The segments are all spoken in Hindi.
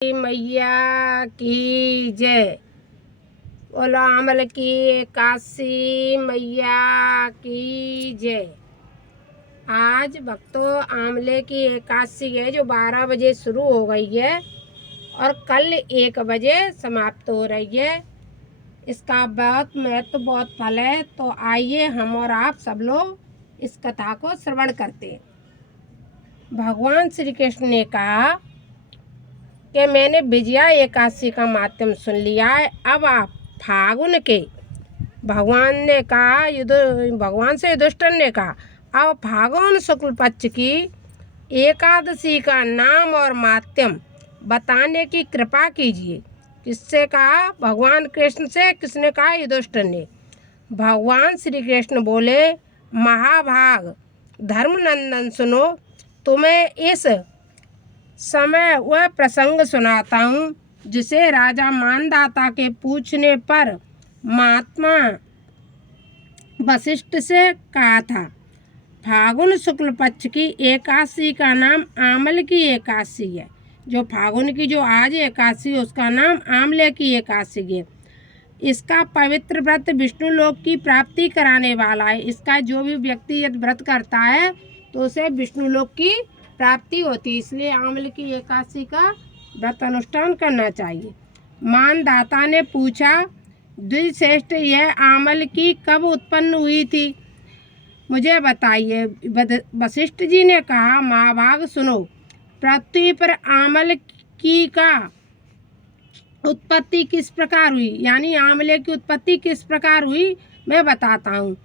मैया की जय। बोलो आमल की काशी मैया की जय। आज भक्तों आंवले की एकादशी है जो 12 बजे शुरू हो गई है और कल 1 बजे समाप्त हो रही है। इसका बहुत महत्व बहुत फल है। तो आइए हम और आप सब लोग इस कथा को श्रवण करते हैं। भगवान श्री कृष्ण ने कहा कि मैंने विजया एकादशी का माध्यम सुन लिया है। अब आप फागुन के भगवान से युधिष्ठिर ने कहा अब फागुन शुक्ल पक्ष की एकादशी का नाम और माध्यम बताने की कृपा कीजिए। किससे कहा? भगवान कृष्ण से। किसने कहा? युधिष्ठिर ने। भगवान श्री कृष्ण बोले महाभाग धर्मनंदन सुनो, तुम्हें इस समय वह प्रसंग सुनाता हूँ जिसे राजा मानदाता के पूछने पर महात्मा वशिष्ठ से कहा था। फागुन शुक्ल पक्ष की एकादशी का नाम आमल की एकादशी है। जो फागुन की जो आज एकादशी है उसका नाम आमले की एकादशी है। इसका पवित्र व्रत विष्णु लोक की प्राप्ति कराने वाला है। इसका जो भी व्यक्ति यदि व्रत करता है तो उसे विष्णु लोक की प्राप्ति होती है। इसलिए आमल की एकादशी का व्रत अनुष्ठान करना चाहिए। मानदाता ने पूछा द्विश्रेष्ठ यह आमल की कब उत्पन्न हुई थी, मुझे बताइए। वशिष्ठ जी ने कहा महाभाग सुनो, पृथ्वी पर आमल की का उत्पत्ति किस प्रकार हुई, यानी आंवले की उत्पत्ति किस प्रकार हुई मैं बताता हूँ।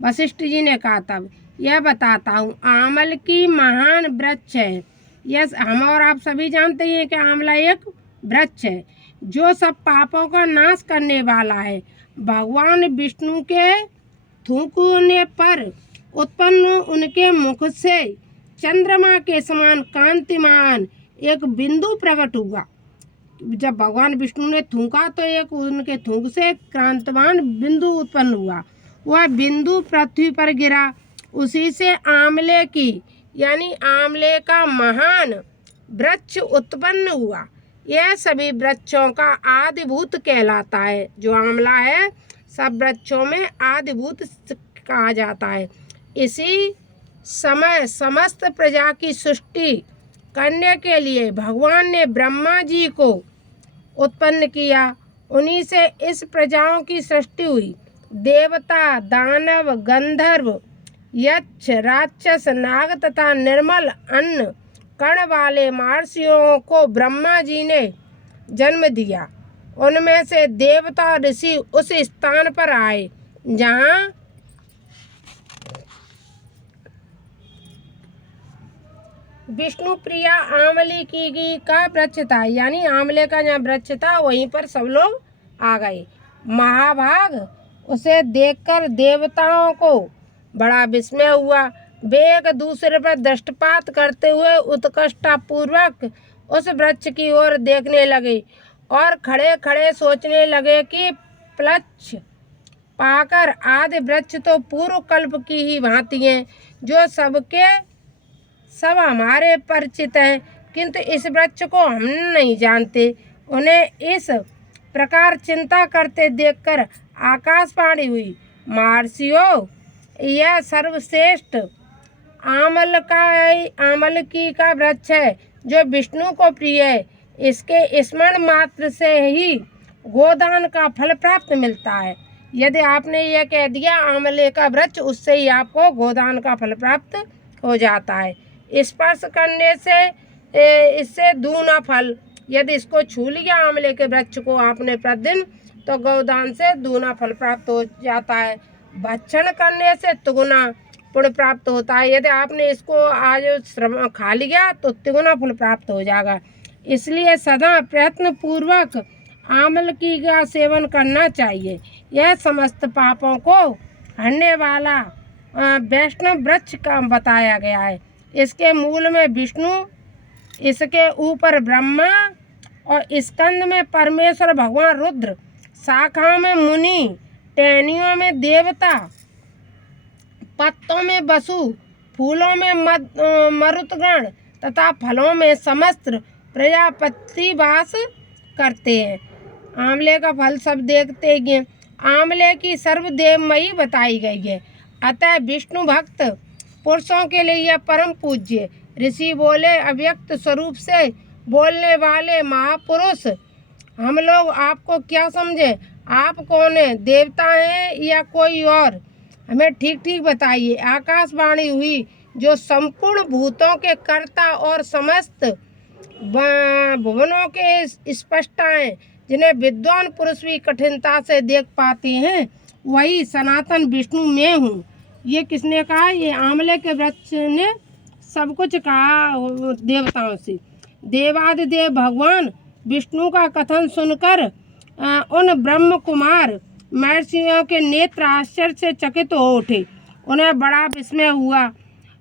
वशिष्ठ जी ने कहा तब यह बताता हूँ। आंवल की महान वृक्ष है। यह हम और आप सभी जानते हैं कि आंवला एक वृक्ष है जो सब पापों का नाश करने वाला है। भगवान विष्णु के थूकने पर उत्पन्न उनके मुख से चंद्रमा के समान कांतिमान एक बिंदु प्रकट हुआ। जब भगवान विष्णु ने थूका तो एक उनके थूक से कांतिमान बिंदु उत्पन्न हुआ। वह बिंदु पृथ्वी पर गिरा। उसी से आंवले की यानी आंवले का महान वृक्ष उत्पन्न हुआ। यह सभी वृक्षों का आदिभूत कहलाता है। जो आंवला है सब वृक्षों में आदिभूत कहा जाता है। इसी समय समस्त प्रजा की सृष्टि करने के लिए भगवान ने ब्रह्मा जी को उत्पन्न किया। उन्हीं से इस प्रजाओं की सृष्टि हुई। देवता, दानव, गंधर्व, यक्ष, राक्षस, नाग तथा निर्मल अन्न कर्ण वाले महर्षियों को ब्रह्मा जी ने जन्म दिया। उनमें से देवता ऋषि उस स्थान पर आए जहाँ विष्णु प्रिया आंवली की का वृक्ष था, यानी आंवले का जहाँ वृक्ष था वहीं पर सब लोग आ गए। महाभाग उसे देखकर देवताओं को बड़ा विस्मय हुआ। वे एक दूसरे पर दृष्टिपात करते हुए उत्कंठापूर्वक उस वृक्ष की ओर देखने लगे और खड़े खड़े सोचने लगे कि फलक्ष पाकर आदि वृक्ष तो पूर्व कल्प की ही भांति हैं, जो सब हमारे परिचित हैं, किंतु इस वृक्ष को हम नहीं जानते। उन्हें इस प्रकार चिंता करते देखकर आकाशवाणी हुई, महर्षियों, यह सर्वश्रेष्ठ आमल की का वृक्ष है जो विष्णु को प्रिय है। इसके स्मरण मात्र से ही गोदान का फल प्राप्त मिलता है। यदि आपने यह कह दिया आंवले का वृक्ष, उससे ही आपको गोदान का फल प्राप्त हो जाता है। स्पर्श करने से इससे दूना फल। यदि इसको छू लिया आंवले के वृक्ष को आपने प्रतिदिन, तो गोदान से दूना फल प्राप्त हो जाता है। भक्षण करने से तिगुना पुण्य प्राप्त होता है। यदि आपने इसको आज खा लिया तो तिगुना फल प्राप्त हो जाएगा। इसलिए सदा प्रयत्न पूर्वक आंवल की का सेवन करना चाहिए। यह समस्त पापों को हरने वाला वैष्णव वृक्ष का बताया गया है। इसके मूल में विष्णु, इसके ऊपर ब्रह्मा और स्कंद में परमेश्वर भगवान रुद्र, शाखाओं में मुनि, टहनियों में देवता, पत्तों में वसु, फूलों में मरुतगण तथा फलों में समस्त प्रजापति वास करते हैं। आंवले का फल सब देखते हैं। आंवले की सर्वदेवमयी बताई गई है, अतः विष्णु भक्त पुरुषों के लिए यह परम पूज्य। ऋषि बोले, अव्यक्त स्वरूप से बोलने वाले महापुरुष, हम लोग आपको क्या समझे? आप कौन है? देवता हैं या कोई और? हमें ठीक ठीक बताइए। आकाशवाणी हुई जो संपूर्ण भूतों के कर्ता और समस्त भुवनों के स्पष्टा हैं, जिन्हें विद्वान पुरुष भी कठिनता से देख पाते हैं, वही सनातन विष्णु मैं हूँ। ये किसने कहा? ये आंवले के वृक्ष ने सब कुछ कहा देवताओं से। देवादिदेव भगवान विष्णु का कथन सुनकर उन ब्रह्म कुमार महर्षियों के नेत्र आश्चर्य से चकित हो उठे। उन्हें बड़ा विस्मय हुआ।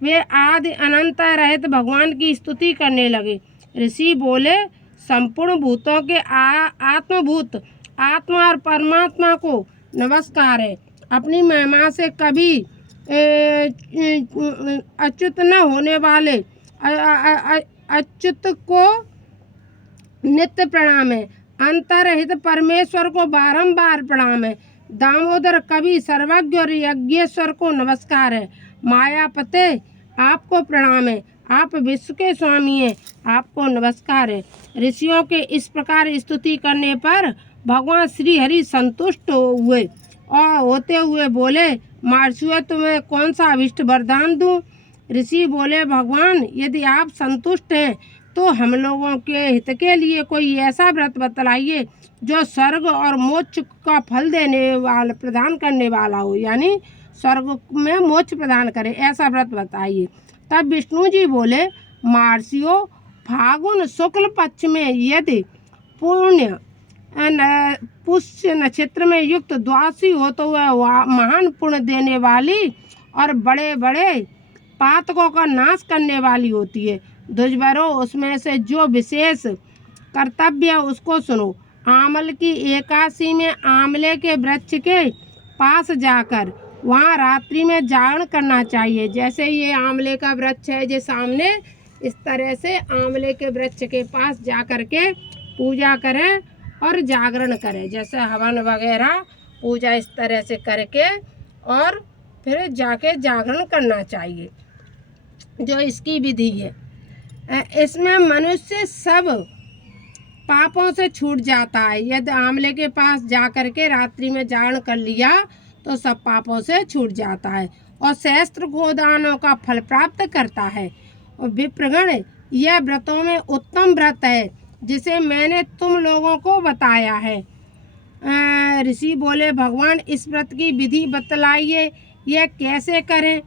वे आदि अनंत रहित भगवान की स्तुति करने लगे। ऋषि बोले, संपूर्ण भूतों के आत्मभूत आत्मा और परमात्मा को नमस्कार है। अपनी महिमा से कभी अच्युत न होने वाले अच्युत को नित्य प्रणाम है। अंतरहित परमेश्वर को बारंबार प्रणाम है। दामोदर कवि सर्वज्ञ और यज्ञेश्वर को नमस्कार है। मायापते आपको प्रणाम है। आप विश्व के स्वामी हैं, आपको नमस्कार है। ऋषियों के इस प्रकार स्तुति करने पर भगवान श्री हरि संतुष्ट हुए और होते हुए बोले, महर्षियों तुम्हें कौन सा अभिष्ट वरदान दूं? ऋषि बोले, भगवान यदि आप संतुष्ट हैं तो हम लोगों के हित के लिए कोई ऐसा व्रत बतलाइए जो स्वर्ग और मोक्ष का फल देने वाला प्रदान करने वाला हो, यानी स्वर्ग में मोक्ष प्रदान करे, ऐसा व्रत बताइए। तब विष्णु जी बोले, महर्षियों, फागुन शुक्ल पक्ष में यदि पुष्य नक्षत्र में युक्त द्वादशी हो तो वह महान पुण्य देने वाली और बड़े बड़े पातकों का नाश करने वाली होती है। दुष्वरो, उसमें से जो विशेष कर्तव्य है उसको सुनो। आंवल की एकादशी में आंवले के वृक्ष के पास जाकर वहाँ रात्रि में जागरण करना चाहिए। जैसे ये आंवले का वृक्ष है जो सामने, इस तरह से आंवले के वृक्ष के पास जा कर के पूजा करें और जागरण करें। जैसे हवन वगैरह पूजा इस तरह से करके और फिर जाके जागरण करना चाहिए, जो इसकी विधि है। इसमें मनुष्य सब पापों से छूट जाता है। यदि आंवले के पास जा कर के रात्रि में जागरण कर लिया तो सब पापों से छूट जाता है और सहस्त्र गोदानों का फल प्राप्त करता है। और विप्रगण, यह व्रतों में उत्तम व्रत है जिसे मैंने तुम लोगों को बताया है। ऋषि बोले, भगवान इस व्रत की विधि बतलाइए, यह कैसे करें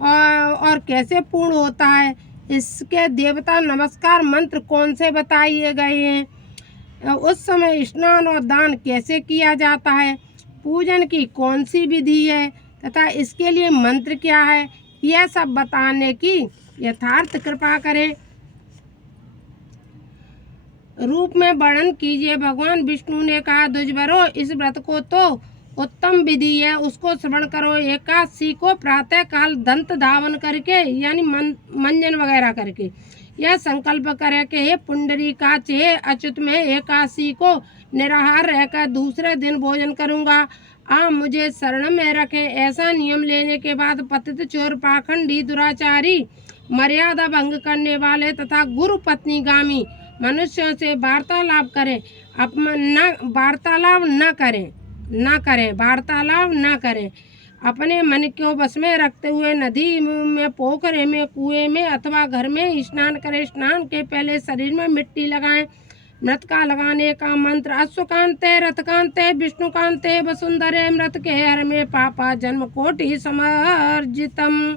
और कैसे पूर्ण होता है? इसके देवता नमस्कार मंत्र कौन से बताए गए हैं? उस समय स्नान और दान कैसे किया जाता है? पूजन की कौन सी विधि है तथा इसके लिए मंत्र क्या है? यह सब बताने की यथार्थ कृपा करें। रूप में वर्णन कीजिए। भगवान विष्णु ने कहा, द्विजवरो, इस व्रत को तो उत्तम विधि है, उसको श्रवण करो। एकादशी को प्रातः काल दंत धावन करके, यानी मंजन वगैरह करके यह संकल्प करे कि हे पुंडरीकाक्ष, हे अच्युत, में एकादशी को निराहार रहकर दूसरे दिन भोजन करूँगा। आप मुझे शरण में रखें। ऐसा नियम लेने के बाद पतित, चोर, पाखंडी, दुराचारी, मर्यादा भंग करने वाले तथा गुरु पत्नीगामी मनुष्यों से वार्तालाप करें। वार्तालाप न करें। अपने मन को बस में रखते हुए नदी में, पोखरे में, कुएं में अथवा घर में स्नान करें। स्नान के पहले शरीर में मिट्टी लगाएं। मृतका लगाने का मंत्र, अश्वकांते, रथकांते, विष्णुकांते, वसुंधरे, मृत के हर में पापा जन्म कोटि समर्जितम।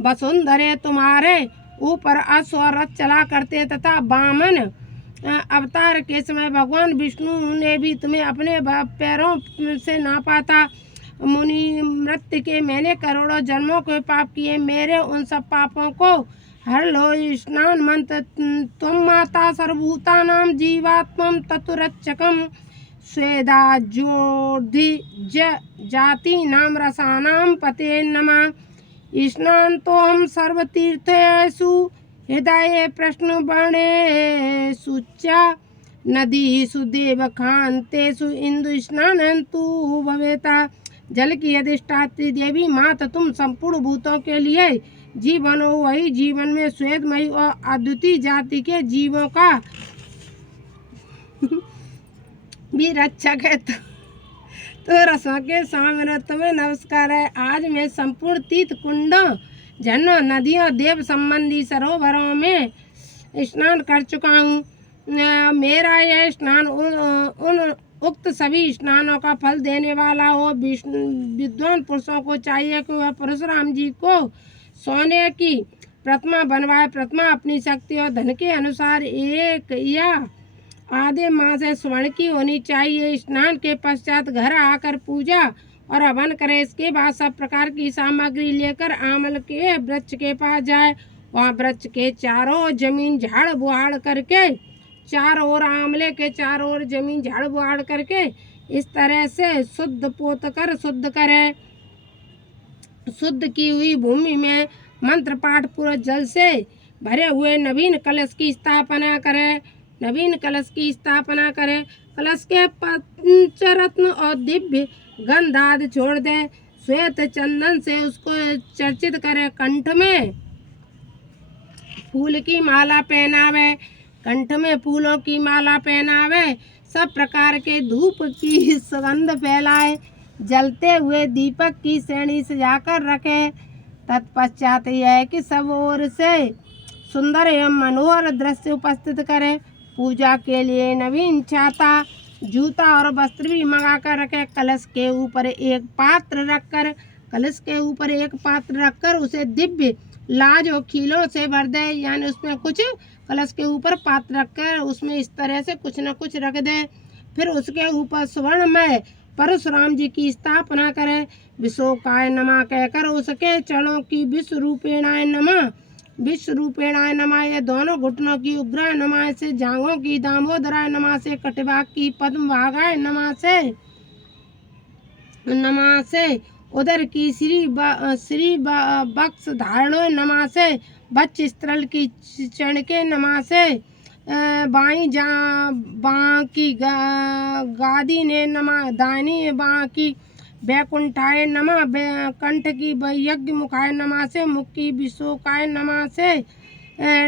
वसुंधरे, तुम्हारे ऊपर अश्व और रथ चला करते तथा वामन अवतार के समय भगवान विष्णु ने भी तुम्हें अपने पैरों से नापा था। मुनि मृत्यु के मैंने करोड़ों जन्मों के पाप किए, मेरे उन सब पापों को हर लो। स्नान मंत्र, त्वं माता सर्वभूतानां जीवात्मं तत्रक्षकं स्वेदा ज्योति जाति नाम रसानां पते नमः। स्नान तो हम सर्वतीर्थेषु हृदय प्रश्न बणे सुच्चा नदी सुदेव खान्तेषु इंदु स्नानंतु भवेता। जल की अधिष्ठात्री देवी माता तुम संपूर्ण भूतों के लिए जीवन हो, वही जीवन में श्वेतमयी और अद्वितीय जाति के जीवों का भी रक्षक है। तो रसों के सामने तुम्हें नमस्कार है। आज मैं संपूर्ण तीर्थ कुंडों, झरनों, नदियों, देव संबंधी सरोवरों में स्नान कर चुका हूँ। मेरा यह स्नान उन उक्त सभी स्नानों का फल देने वाला हो। विद्वान पुरुषों को चाहिए कि वह परशुराम जी को सोने की प्रतिमा बनवाए। प्रतिमा अपनी शक्ति और धन के अनुसार एक या आधे माह से स्वर्ण की होनी चाहिए। स्नान के पश्चात घर आकर पूजा और हवन करे। इसके बाद सब प्रकार की सामग्री लेकर आमल के वृक्ष के पास जाए। वहाँ वृक्ष के चारों जमीन झाड़ बुहाड़ करके, चारों ओर आमले के चारों ओर जमीन झाड़ बुहाड़ करके इस तरह से शुद्ध पोत कर शुद्ध करे। शुद्ध की हुई भूमि में मंत्र पाठ पूर्वक जल से भरे हुए नवीन कलश की स्थापना करे। नवीन कलश की स्थापना करे। कलश के पंचरत्न और दिव्य गंध आदि छोड़ दे। श्वेत चंदन से उसको चर्चित करे। कंठ में फूल की माला पहनावे। कंठ में फूलों की माला पहनावे। सब प्रकार के धूप की सुगंध फैलाए। जलते हुए दीपक की श्रेणी सजाकर रखे। तत्पश्चात यह है कि सब ओर से सुंदर एवं मनोहर दृश्य उपस्थित करे। पूजा के लिए नवीन छाता, जूता और वस्त्र भी मंगा कर रखे। कलश के ऊपर एक पात्र रखकर उसे दिव्य लाज और खीलों से भर दे। यानी उसमें कुछ, कलश के ऊपर पात्र रखकर उसमें इस तरह से कुछ न कुछ रख दे। फिर उसके ऊपर स्वर्ण में परशुराम जी की स्थापना करे। विश्वकाय नमः कहकर उसके चरणों की विश्वरूपेणाय नमः, ये दोनों घुटनों की उग्राय नमः से, जांघों की दामोदराय नमः से, कटिभाग की पद्मभागाय नमः से, उदर की श्री बक्ष धारणो नमः से, बच्च स्थल की चरण के नमः से, बाँ की गादी ने नमः, दाहिनी बाँ की वैकुंठाय नमः, कंठ की यज्ञ मुखाय नमः से, मुख की विशोकाय नमः से,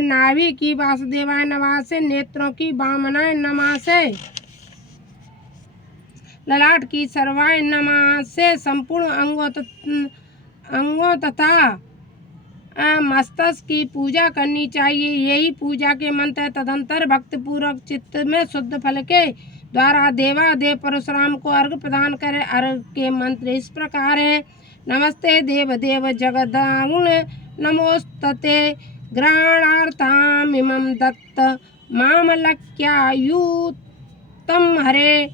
नाभि की वासुदेवाय नमः से, नेत्रों की वामनाय नमः से, ललाट की सर्वाय नमः से, संपूर्ण अंगों तथा मस्तक की पूजा करनी चाहिए। यही पूजा के मंत्र है। तदंतर भक्ति पूर्वक चित्त में शुद्ध फल के द्वारा देवादेव परशुराम को अर्घ प्रदान करे। अर्घ के मंत्र इस प्रकार है। नमस्ते देव देव जगदाहुन, नमोस्तते ग्रहणार्थामिमं दत्त मामलक्यायुतम हरे।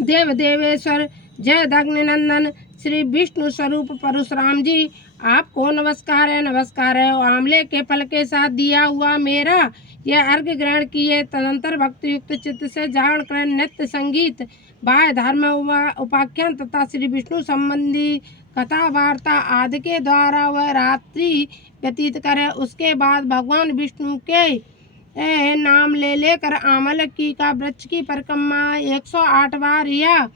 देव देवेश्वर जय दग्निनंदन श्री विष्णु स्वरूप परशुराम जी, आपको नमस्कार है। आंवले के फल के साथ दिया हुआ मेरा यह अर्घ्य ग्रहण किए। तदंतर भक्ति युक्त चित्त से जागरण कर नृत्य, संगीत, बाह्य धर्म, उपाख्यान तथा श्री विष्णु संबंधी कथा वार्ता आदि के द्वारा वह रात्रि व्यतीत करे। उसके बाद भगवान विष्णु के नाम लेकर आमलकी का वृक्ष की परिक्रमा 108 बार या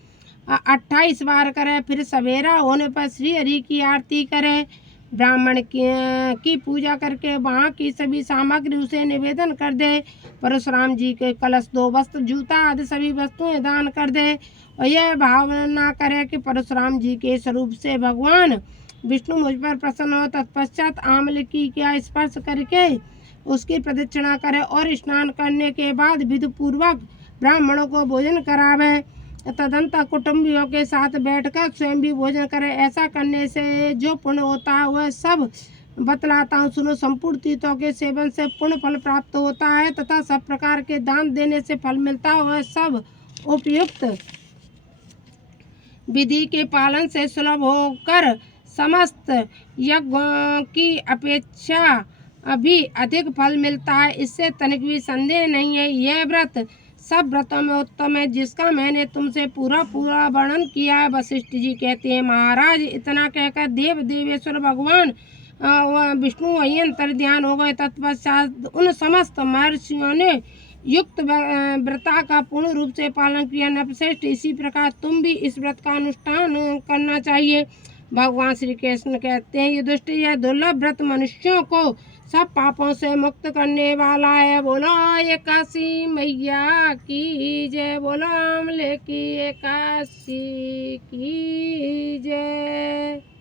28 बार करे। फिर सवेरा होने पर श्री हरि की आरती करे। ब्राह्मण की पूजा करके वहाँ की सभी सामग्री उसे निवेदन कर दे। परशुराम जी के कलश, 2 वस्त्र, जूता आदि सभी वस्तुएं दान कर दे और यह भावना करे कि परशुराम जी के स्वरूप से भगवान विष्णु मुझ पर प्रसन्न हो। तत्पश्चात आमलकी का स्पर्श करके उसकी प्रदक्षिणा करे और स्नान करने के बाद विधि पूर्वक ब्राह्मणों को भोजन करावे। तदंतर कुटुंबियों के साथ बैठकर स्वयं भी भोजन करे। ऐसा करने से जो पुण्य होता है वह सब बतलाता हूँ, सुनो। संपूर्ण तीर्थों के सेवन से पुण्य फल प्राप्त होता है तथा सब प्रकार के दान देने से फल मिलता है। वह सब उपयुक्त विधि के पालन से सुलभ होकर समस्त यज्ञों की अपेक्षा अभी अधिक फल मिलता है। इससे तनिक भी संदेह नहीं है। यह व्रत सब व्रतों में उत्तम है जिसका मैंने तुमसे पूरा वर्णन किया है। वशिष्ठ जी कहते हैं, महाराज, इतना कहकर देव देवेश्वर भगवान वह विष्णु वही अंतर ध्यान हो गए। तत्पश्चात उन समस्त महर्षियों ने युक्त व्रता का पूर्ण रूप से पालन किया। नरश्रेष्ठ, इसी प्रकार तुम भी इस व्रत का अनुष्ठान करना चाहिए। भगवान श्री कृष्ण कहते हैं, ये दुष्ट यह दुर्लभ व्रत मनुष्यों को सब पापों से मुक्त करने वाला है। बोलो एकादशी मैया की जय, बोलो अमले की एकादशी की जय।